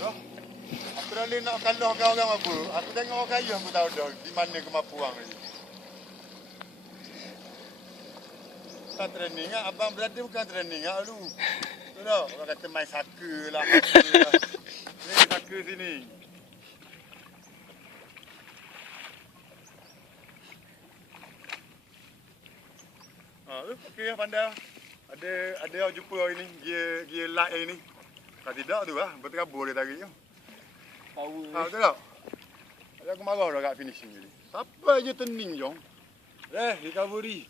Loh. Aku dah nak kalahkan orang apa. Aku tengok orang kaya aku tahu dah di mana kemampuan ni. Bukan training ah, abang berarti bukan training ah lu. Tu dah orang kata main saka lah. Ni saka sini. Okey pandai. Ada orang jumpa hari ni, dia light hari ni. Kalau tidak tu lah, berterabur dia tarik tu. Power. Betul tak? Ada aku marah dah kat finishing tadi. Sampai je turning jom. Recovery.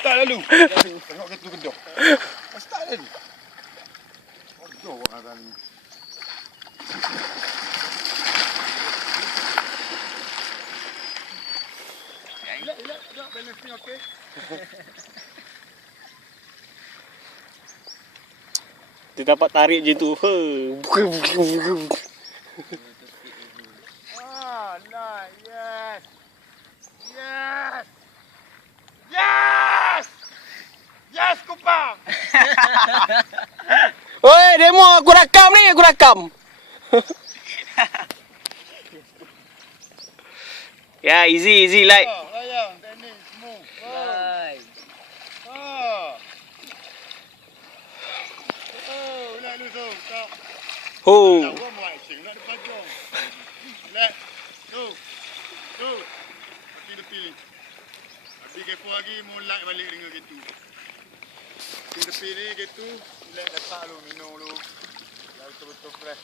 Start lalu. Tengok kereta kedah. Start lalu. Kedah buat orang ni. Elak. Balance ni okey. Dia dapat tarik je tu. Nah, yes. Yes. Yes! Yes, kupang. Oi, demo aku rakam ni, aku rakam. Ya, easy like. Layang, teknik, smooth. Nice. Nak lusuh. Tak. Oh. Tahu buat action nak depan jom. Let. Tu. Tepi. Habis kepo lagi mulai balik dengan gitu. Tepi ni gitu. Let letak lu minum lu. Dah betul-betul fresh.